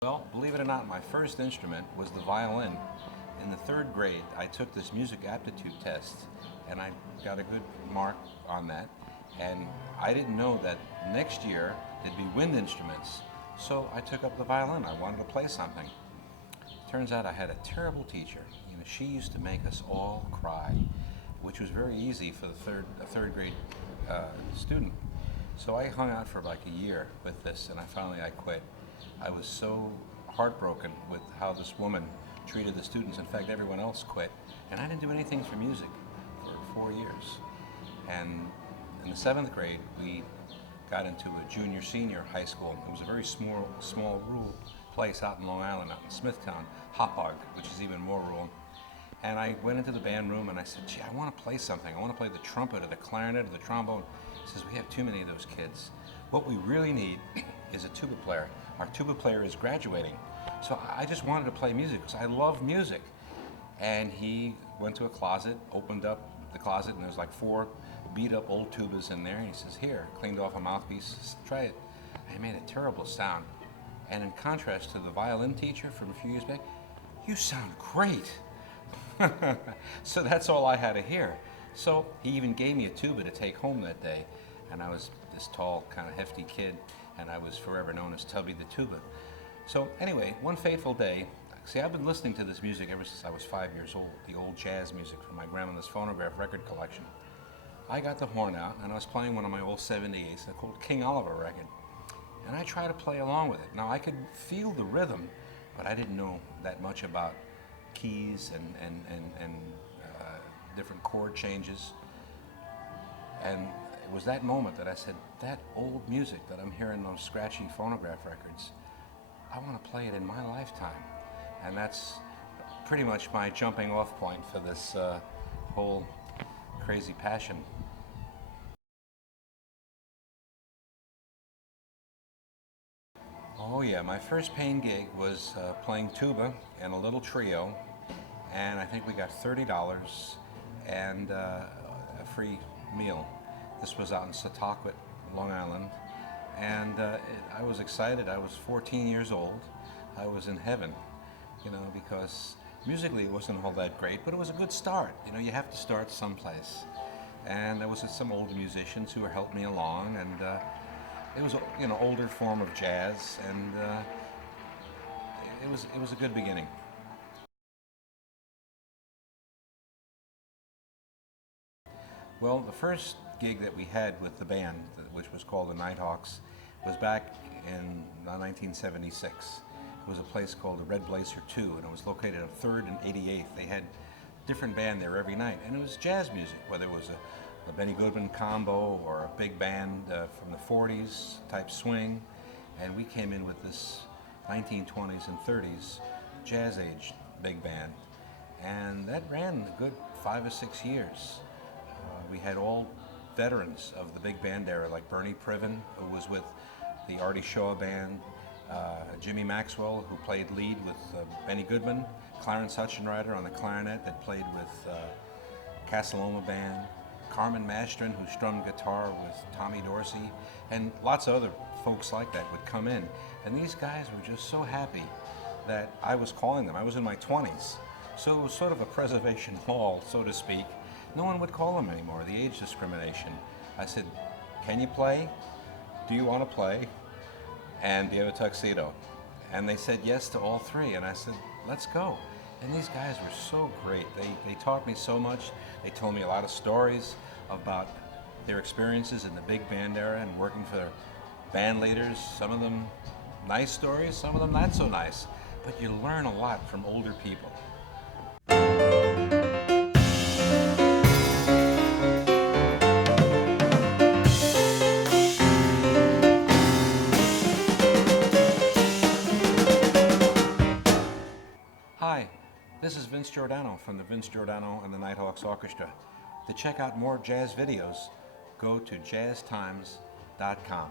Well, believe it or not, my first instrument was the violin. In the third grade, I took this music aptitude test, and I got a good mark on that. And I didn't know that next year there'd be wind instruments, so I took up the violin. I wanted to play something. Turns out I had a terrible teacher. She used to make us all cry, which was very easy for a third grade student. So I hung out for like a year with this, and finally I quit. I was so heartbroken with how this woman treated the students. In fact, everyone else quit, and I didn't do anything for music for 4 years. And in the 7th grade, we got into a junior-senior high school. It was a very small rural place out in Long Island, out in Smithtown, Hauppauge, which is even more rural. And I went into the band room and I said, gee, I want to play something. I want to play the trumpet or the clarinet or the trombone. He says, we have too many of those kids. What we really need is a tuba player. Our tuba player is graduating. So I just wanted to play music because I love music. And he went to a closet, opened up the closet, and there's like 4 beat up old tubas in there. And he says, here, cleaned off a mouthpiece, try it. I made a terrible sound. And in contrast to the violin teacher from a few years back, you sound great. So that's all I had to hear. So he even gave me a tuba to take home that day. And I was this tall, kind of hefty kid, and I was forever known as Tubby the Tuba. So anyway, one fateful day, see, I've been listening to this music ever since I was 5 years old, the old jazz music from my grandmother's phonograph record collection. I got the horn out, and I was playing one of my old 78s, called King Oliver record. And I tried to play along with it. Now, I could feel the rhythm, but I didn't know that much about keys and different chord changes. And it was that moment that I said, that old music that I'm hearing on those scratchy phonograph records, I want to play it in my lifetime. And that's pretty much my jumping off point for this whole crazy passion. Oh yeah, my first paying gig was playing tuba in a little trio, and I think we got $30 and a free meal. This was out in Setauquet, Long Island, and I was excited. I was 14 years old. I was in heaven, because musically it wasn't all that great, but it was a good start. You have to start someplace. And there was some older musicians who helped me along, and it was older form of jazz, and it was a good beginning. Well, the first gig that we had with the band, which was called the Nighthawks, was back in 1976. It was a place called the Red Blazer 2, and it was located at 3rd and 88th. They had a different band there every night, and it was jazz music, whether it was a Benny Goodman combo or a big band from the 40s type swing. And we came in with this 1920s and 30s jazz age big band, and that ran a good 5 or 6 years. We had all veterans of the big band era, like Bernie Priven, who was with the Artie Shaw band, Jimmy Maxwell, who played lead with Benny Goodman, Clarence Hutchinrider on the clarinet that played with Casaloma band, Carmen Mastron, who strummed guitar with Tommy Dorsey, and lots of other folks like that would come in. And these guys were just so happy that I was calling them. I was in my 20s, so it was sort of a preservation hall, so to speak. No one would call them anymore, the age discrimination. I said, can you play? Do you want to play? And do you have a tuxedo? And they said yes to all 3, and I said, let's go. And these guys were so great. They taught me so much. They told me a lot of stories about their experiences in the big band era and working for band leaders. Some of them nice stories, some of them not so nice. But you learn a lot from older people. Hi, this is Vince Giordano from the Vince Giordano and the Nighthawks Orchestra. To check out more jazz videos, go to JazzTimes.com.